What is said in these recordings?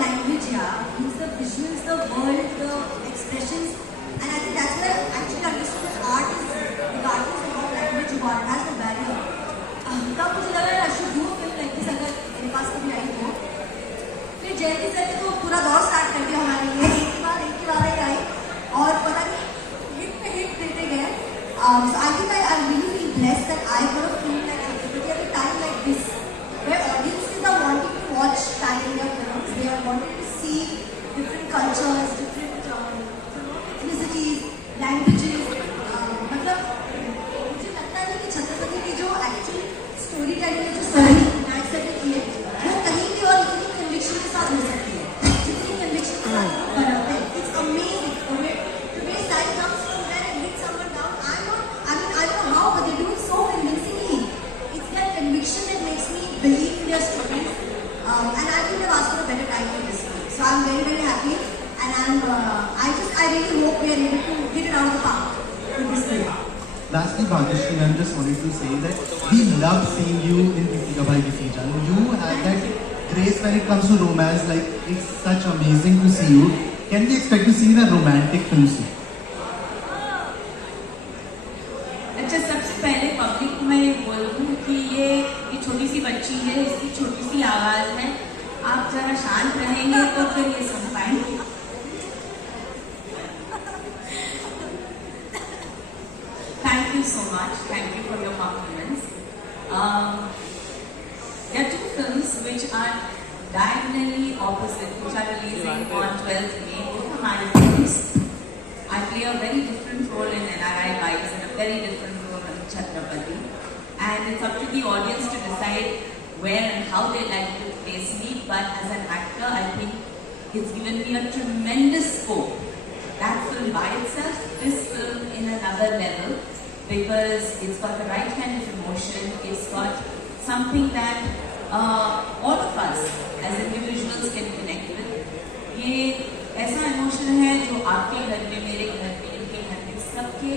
language, yeah. Use the visuals, the world, the expressions, and I think that's where I actually understood that art is, regardless of what language you are, it has no barrier. तब मुझे लगा I should do a film like this अगर मेरे पास कभी आई तो. फिर जयंती sir ने तो पूरा दौर स्टार्ट कर दिया हमारे लिए, एक के बाद ही आई और पता नहीं हिट पे हिट देते गए. So I think I really feel blessed that I got a film like Chhatrapati at a time like this, where audiences are wanting to watch pan-India films. They are wanting to see different cultures, different ethnicities, languages. मतलब मुझे लगता है कि छत्रपति की जो actual story telling जो story match करके की है, वो कहीं भी और इतनी कन्विक्शन के साथ हो सकती है, जितनी कन्विक्शन के साथ बनाते हैं. It's amazing. Today's style comes from where it hits someone down. I don't know how, but they do it so convincingly. It's that conviction that makes me believe in their stories. And I couldn't have asked for a better time for this film. So I'm very, very happy. And I really hope we are able to hit it out of the park with this film. Lastly, Bhagyashree, I just wanted to say that we love seeing you in Kisi Ka Bhai Kisi Jaan. You have that grace when it comes to romance. Like, it's such amazing to see you. Can we expect to see the romantic film soon? अच्छा, सबसे पहले public को मैं ये बोल दूँ कि ये छोटी सी बच्ची है, इसकी छोटी सी आवाज़ है. आप जरा शांत रहेंगे तो फिर ये सुन पाएंगे. Thank you so much. Thank you for your compliments. There are two films which are diagonally opposite, which are releasing on 12th May. Both are my films. I play a very different role in NRI Vibes and a very different role in Chhatrapati. And it's up to the audience to decide where and how they like to place me. But as an actor, I think it's given me a tremendous scope. That film by itself, this film in another level, because it's got the right kind of emotion. It's got something that all of us as individuals can connect with. ये ऐसा emotion है जो आपके घर में, मेरे घर में, इनके घर में, सबके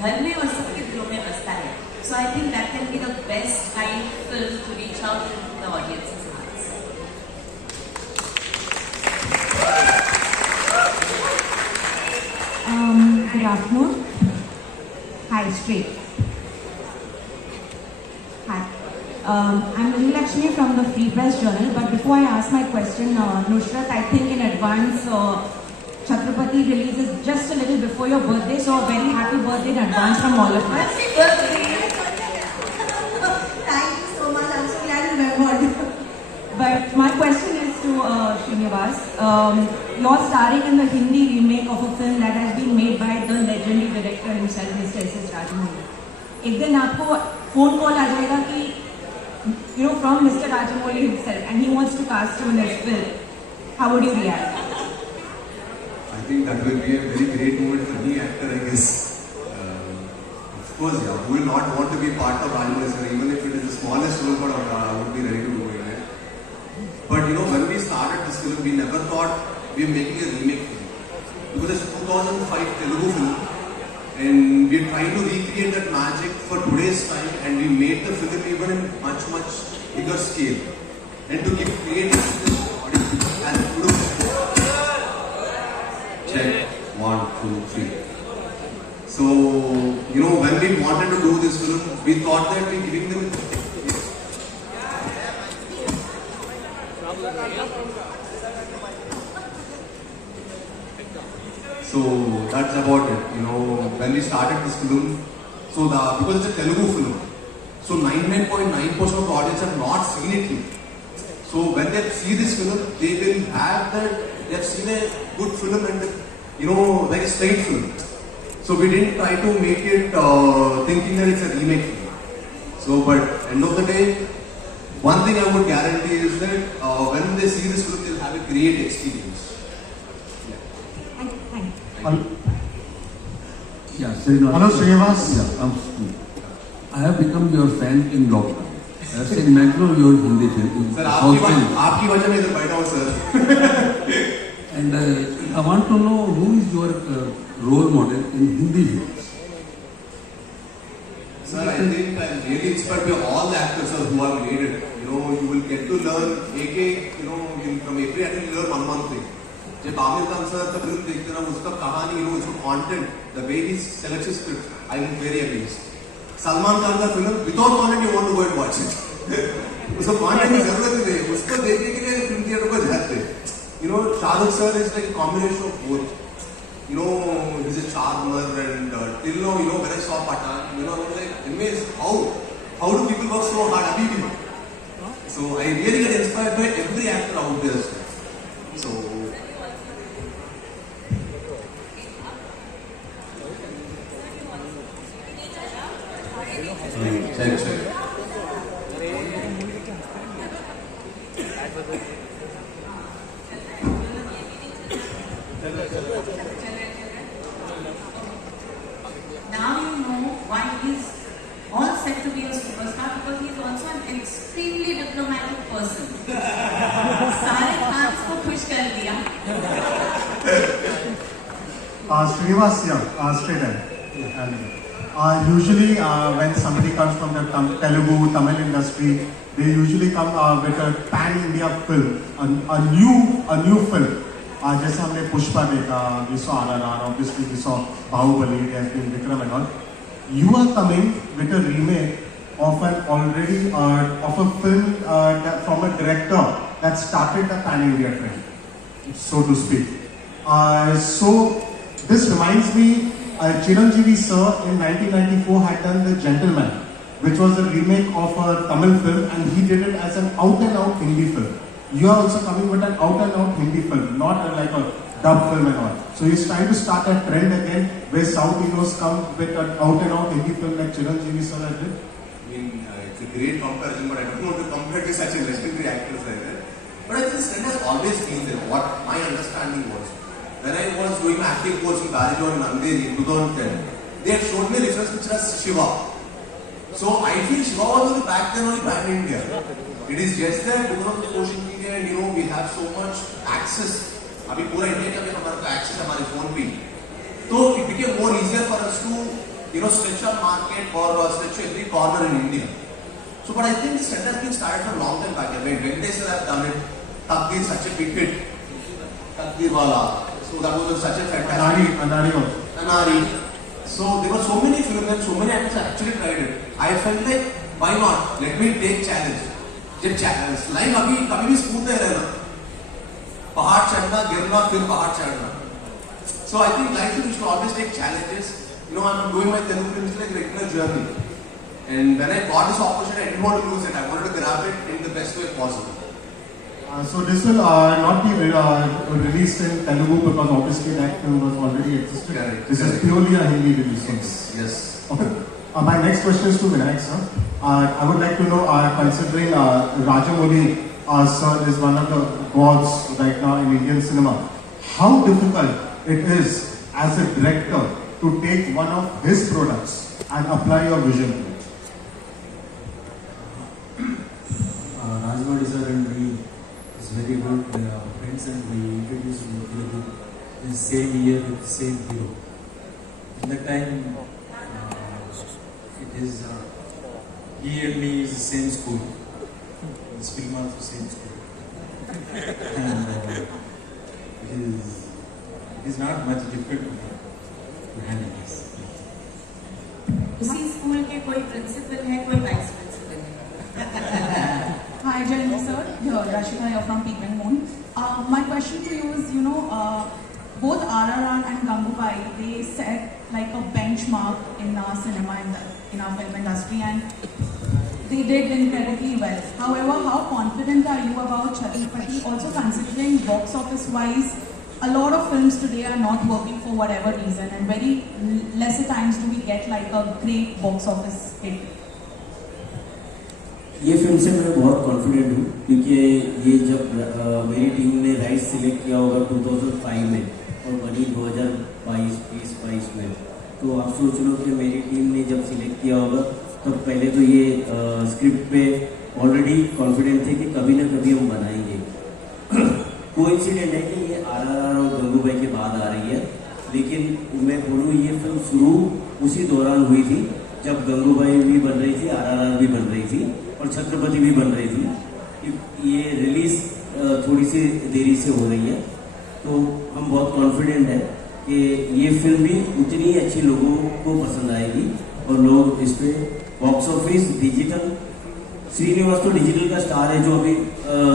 घर में और सबके दिलों में बसता है. So I think that can be the best kind of film to reach out to the audience's hearts. Good afternoon. Hi, straight. Hi. I'm Lakshmi from the Free Press Journal. But before I ask my question, Nusrat, I think in advance, Chhatrapati releases just a little before your birthday. So a very happy birthday in advance from all of us. Happy birthday! Thank you so much. I'm so glad you remembered. But my question is to Srinivas. You're starring in the Hindi remake of a film that has been made by the legendary director himself, Mr. S.S. Rajamouli. एक दिन आपको phone call आ जाएगा कि, from Mr. Rajamouli himself, and he wants to cast you in this film. How would you react? I think that will be a very great moment for any actor, I guess. Of course, yeah, who will not want to be part of Rajamouli's career, even if it is the smallest role, but I would be ready to do it. But when we started this film, we never thought we were making a remake film. Because it's a 2005 Telugu film, and we're trying to recreate that magic for today's time, and we made the film even in much, much bigger scale. And to give creativity and check 1, 2, 3. So, when we wanted to do this film, we thought that we're giving them. So that's about it. When we started this film, because it's a Telugu film, so 99.9% of the audience have not seen it yet. So when they see this film, they will have that they have seen a good film and like a straight film. So we didn't try to make it thinking that it's a remake film. So, but end of the day, one thing I would guarantee is that when they see this film, they'll have a great experience. Yeah, Srinivas. Hello, Srinivas. Yeah, I have become your fan in lockdown. I have seen macro your Hindi film. Sir, आपकी वजह में इधर बैठा हूँ sir. And I want to know who is your role model in Hindi films. Sir, I think I'm really inspired by all the actors who have made it. You will get to learn AK, from AK every actor will learn one thing. जब Aamir Khan sir का film देखते ना उसका कहानी उसका content the way he selects his script I am very amazed Salman Khan का film without content you want to go and watch it उसको content की जरूरत ही नहीं उसको देखने के लिए फिल्म थिएटर को जाते you know Shahrukh sir is like combination of both you know he's a charmer and till now you know when I saw Pathan you know I was like amazed how do people work so hard Habibi so I really get inspired by every actor out there so check. Now you know why he's all set to be a superstar because he's also an extremely diplomatic person. सारे fans को खुश कर दिया. Srinivas here, straight ahead. And usually when somebody comes from the Telugu, Tamil industry, they usually come with a pan-India film, a new film. जैसे हमने पुष्पा देखा, we saw RRR, obviously we saw Bahubali, there's been Vikram and all. You are coming with a remake of an already of a film from a director that started the pan-India trend, so to speak. So this reminds me, Chiranjeevi sir in 1994 had done The Gentleman, which was a remake of a Tamil film, and he did it as an out-and-out Hindi film. You are also coming with an out-and-out Hindi film, not like a dub film and all. So he's trying to start a trend again where South heroes come with an out-and-out Hindi film like Chiranjeevi sir did. I mean, it's a great comparison, but I don't want to compare to such a legendary actors like that. But I think this trend has always been there. What my understanding was, when I was doing my acting course in Barijon in Andheri in 2010, they had showed me reference picture as Shiva. So I feel Shiva was only back then only pan-India. It is just that because of the social media and you know we have so much access. अभी पूरा India का भी हमारे को access है हमारे phone पे. So it became more easier for us to you know stretch our market or stretch every corner in India. So but I think this trend has been started from long time back. When Venkatesh sir have done it, Takdir is such a big hit. Takdir Wala. So that was such a fantastic. Anari. So there were so many films and so many actors actually tried it. I felt like why not? Let me take challenge. जब life अभी कभी भी smooth नहीं रहना पहाड़ चढ़ना गिरना फिर पहाड़ चढ़ना so I think life you should always take challenges you know I'm doing my Telugu films like regular journey and when I got this opportunity I didn't want to lose it I wanted to grab it in the best way possible so this will not be released in Telugu because obviously that film was already existed. Correct. This is purely a Hindi release. Yes. Okay. My next question is to Vinayak sir. I would like to know, considering Rajamouli sir is one of the gods right now in Indian cinema, how difficult it is as a director to take one of his products and apply your vision to it? Rajamouli sir and me is very good friends and we introduced in Telugu in the same year with the same hero. In that time, it is he and me is the same school. This film also same school. And it is not much difficult to handle this. उसी school के कोई principal है कोई vice principal है. Hi, Jalini sir. Rashika here from Peak and Moon. My question to you is, both RRR and Gangubai, they set like a benchmark in our cinema in our film industry, and they did incredibly well. However, how confident are you about Chhatrapati? Also considering box office wise, a lot of films today are not working for whatever reason, and very lesser times do we get like a great box office hit. ये film से मैं बहुत confident हूँ क्योंकि ये जब मेरी team ने राइट्स सिलेक्ट किया होगा 2005 में और बनी 2022 में तो आप सोच लो कि मेरी टीम ने जब सिलेक्ट किया होगा तो पहले तो ये स्क्रिप्ट पे ऑलरेडी कॉन्फिडेंट थे कि कभी ना कभी हम बनाएंगे कोइंसिडेंट है कि ये RRR और गंगूबाई के बाद आ रही है लेकिन मैं बोलूँ ये फिल्म शुरू उसी दौरान हुई थी जब गंगूबाई भी बन रही थी RRR भी बन रही थी और छत्रपति भी बन रही थी ये रिलीज थोड़ी सी देरी से हो रही है, तो हम बहुत कॉन्फिडेंट है कि ये फिल्म भी उतनी ही अच्छी लोगों को पसंद आएगी और लोग इस पे बॉक्स ऑफिस डिजिटल, श्रीनिवास तो डिजिटल का स्टार है जो अभी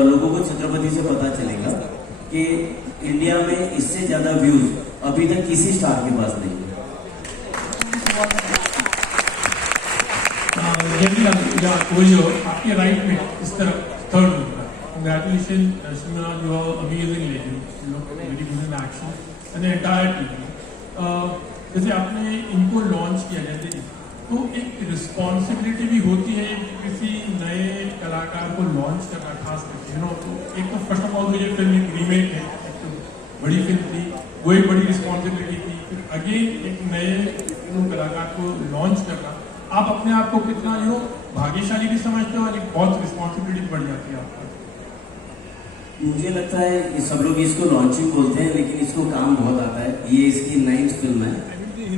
लोगों को छत्रपति से पता चलेगा कि इंडिया में इससे ज्यादा व्यूज अभी तक किसी स्टार के पास नहीं है। आपके राइट में इस तरफ थर्ड होगा। Congratulations, Shimla, you are amazing legend. You look very good in action and the entire team. जैसे आपने इनको लॉन्च किया जैसे, तो एक रिस्पॉन्सिबिलिटी भी होती है किसी नए कलाकार को लॉन्च करना, खास करके तो एक तो फर्स्ट ऑफ ऑल तो ये फिल्म एक रीमेक है, एक तो बड़ी फिल्म थी, वो एक बड़ी रिस्पॉन्सिबिलिटी थी, फिर अगेन एक नए कलाकार को लॉन्च करना, आप अपने आप को कितना भाग्यशाली भी समझते हो और एक बहुत रिस्पॉन्सिबिलिटी बढ़ जाती है आपका। मुझे लगता है कि सब लोग इसको लॉन्चिंग बोलते हैं, लेकिन इसको काम बहुत आता है। ये इसकी 9th फिल्म है,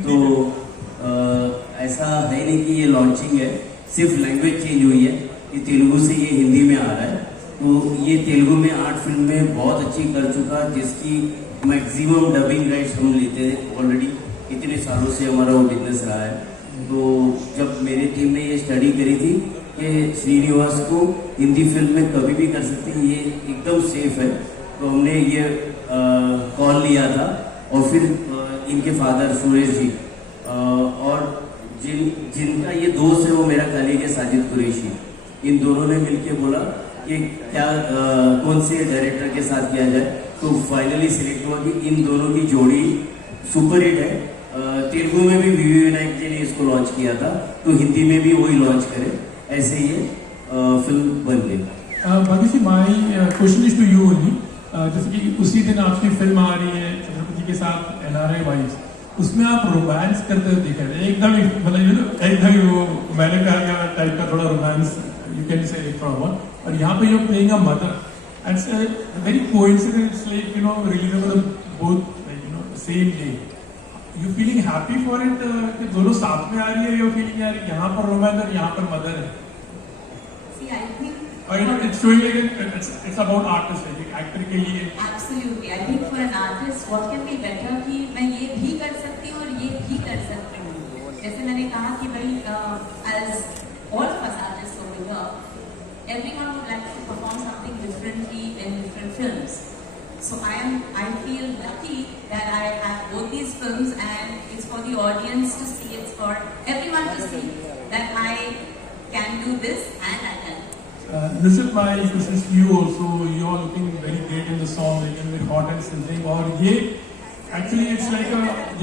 तो ऐसा है नहीं कि ये लॉन्चिंग है, सिर्फ लैंग्वेज चेंज हुई है। ये तेलुगु से ये हिंदी में आ रहा है, तो ये तेलुगु में 8 फिल्म में बहुत अच्छी कर चुका, जिसकी मैक्सिमम डबिंग राइट्स हम लेते हैं ऑलरेडी, इतने सालों से हमारा वो बिजनेस रहा है। तो जब मेरी टीम ने ये स्टडी करी थी कि श्रीनिवास को हिंदी फिल्म में कभी भी कर सकते हैं, ये एकदम सेफ है, तो हमने ये कॉल लिया था। और फिर इनके फादर सुरेश जी और जिनका ये दोस्त है वो मेरा कलीग है साजिद कुरैशी, इन दोनों ने मिलके बोला कि क्या कौन से डायरेक्टर के साथ किया जाए, तो फाइनली सिलेक्ट हुआ कि इन दोनों की जोड़ी सुपर हिट है। तेलुगु में भी वीवी विनायक जी ने इसको लॉन्च किया था, तो हिंदी में भी वही लॉन्च करे, ऐसे ये फिल्म बन गई। Bhagat ji, my question is to you only, जैसे कि उसी दिन आपकी फिल्म आ रही है छत्रपति के साथ NRI वाइज, उसमें आप रोमांस करते हुए दिख रहे हैं, एकदम मतलब एकदम वो मैंने कहा टाइप का थोड़ा romance you can say from, और यहाँ पे you are playing a mother and very coincidence like releasable both same day. You feeling happy for it कि दोनों साथ में आ रही है, यू फीलिंग यार यहाँ पर रोमांस और यहाँ पर मदर है? See, I think it's showing like it's about artist, like actor के लिए। Absolutely, I think for an artist, what can be better कि मैं ये भी कर सकती हूँ और ये भी कर सकती हूँ। जैसे मैंने कहा कि भाई as all of us artists over here, everyone would like to perform something differently in different films. So I feel lucky that I have both these films, and it's for the audience to see, it's for everyone to see that I can do this and I can. Nusrat, my question to you also, you are looking very great in the song, like very hot and sizzling, और ये actually it's like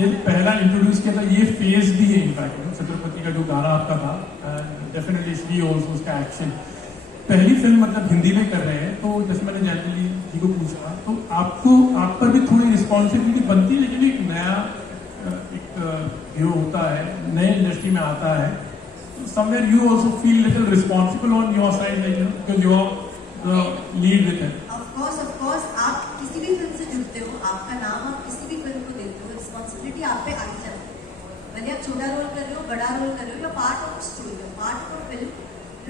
ये पहला introduce किया था, ये phase भी है in fact Chhatrapati का जो गाना आपका था, एंड डेफिनेटली इसलिए ऑल्सो उसका एक्शन। पहली फिल्म मतलब हिंदी में कर रहे हैं, तो जैसे मैंने जयंती जी को पूछा, तो आपको आप पर भी थोड़ी रिस्पॉन्सिबिलिटी बनती है, लेकिन एक नया एक हीरो होता है, नए इंडस्ट्री में आता है, somewhere you also feel little responsible on your side, like because you are the lead with it. Of course, आप किसी भी फिल्म से जुड़ते हो, आपका नाम आप किसी भी फिल्म को देते हो, रिस्पॉन्सिबिलिटी आप पे आ ही जाती है। भले आप छोटा रोल कर रहे हो, बड़ा रोल कर रहे हो, या part of story, part of film,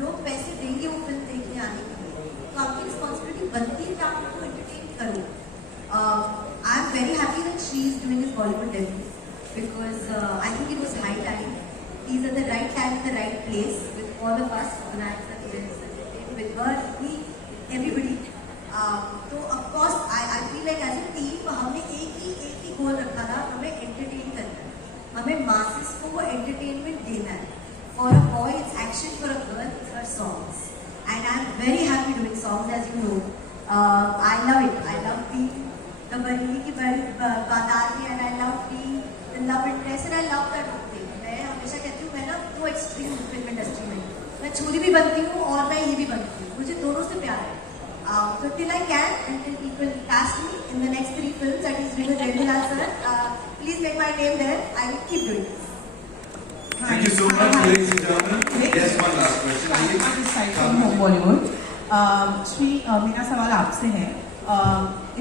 लोग पैसे देंगे वो फिल्म देखने आने के लिए, तो आपकी रिस्पॉन्सिबिलिटी बनती है कि आप उनको एंटरटेन करो। आई am very happy that she is doing his Bollywood debut, because I think it was high time. He's at the right time, at the right place with all of us, with her, me, everybody. So of course, I feel like as a team, हमने एक ही गोल रखा था, हमें entertain करना है, हमें masses को वो entertainment देना है. For a boy, it's action. For a girl, it's her songs. And I'm very happy doing songs, as you know. I love it. I love being the Bareilly की बाजार में, and I love being the love interest, and I love that whole thing. मैं हमेशा कहती हूँ, मैं ना दो एक्सट्रीम फिल्म इंडस्ट्री में, मैं छुरी भी बनती हूँ और मैं ये भी बनती हूँ, मुझे दोनों से प्यार है. So till I can, and till people cast me in the next 3 films, that is Vinod Jayantila sir, please get my name there. I will keep doing this. Thank you so much, ladies and gentlemen. Yes, one last question. From Bollywood. Shri, मेरा सवाल आपसे है.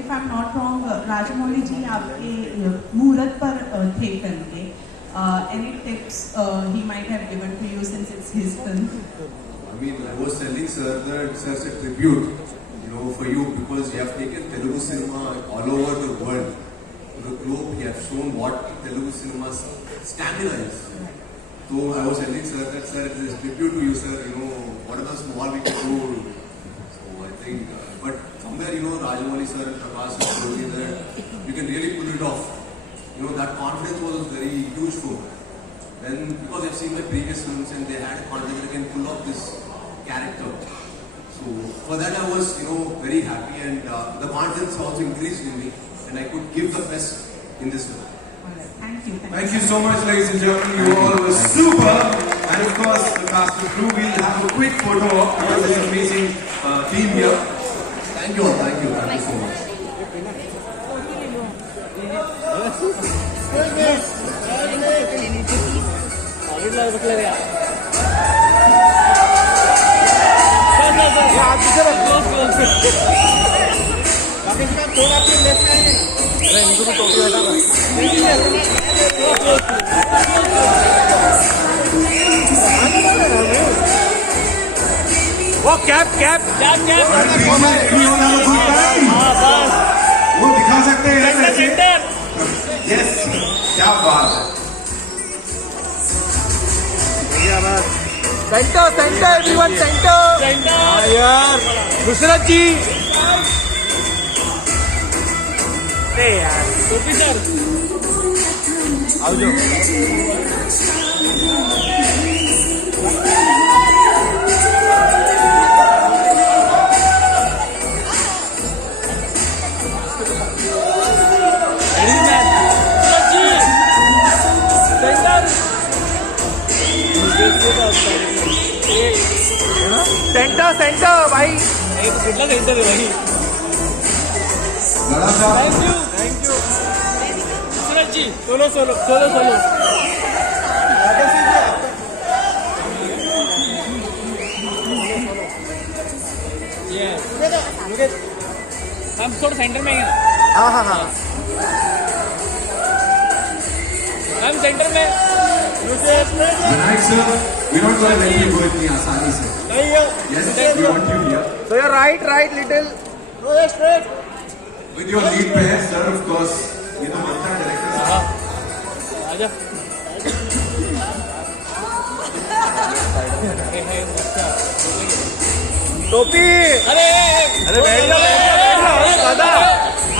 If I'm not wrong, Rajamouli जी आपके मुहूर्त पर थे film के. Any tips he might have given to you since it's his film? I mean, I was telling sir that it's such a tribute. for you, because you have taken Telugu cinema all over the world, to the globe. You have shown what Telugu cinema's stamina is. So I was telling sir that, sir, it is a tribute to you, sir. Whatever small we can do. So I think, but somewhere, Rajamouli sir and Prabhas have told me that you can really pull it off. That confidence was very huge for me. Then, because I've seen my previous films and they had confidence that I can pull off this character. So for that I was, very happy, and the confidence also increased in me, and I could give the best in this film. Thank you. Thank you so much, ladies and gentlemen. You all were super. And of course, the cast and crew, we'll have a quick photo of this amazing team here. Thank you all. Thank you so much. वो cap वो दिखा सकते हैं yes क्या बात है centre everyone centre यार नुसरत जी यार टोपी सर आओ जो सेंटर भाई कितना सेंटर है भाई थैंक यू सूरज जी सोलो हम थोड़ा सेंटर में हाँ हम सेंटर में Vinayak sir we not going to let you go इतनी आसानी से yes we want you here so you're right little go straight with your lead पे है sir of course ये तो बनता है डायरेक्टर साहब आजा टोपी अरे बैठ जाओ दादा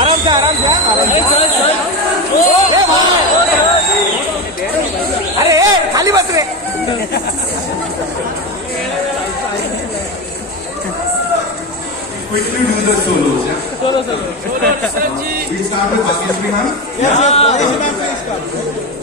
आराम से अरे खाली बस रे quickly do the solos yeah solo we start with Bhageshri ma'am yes Bhageshri ma'am please start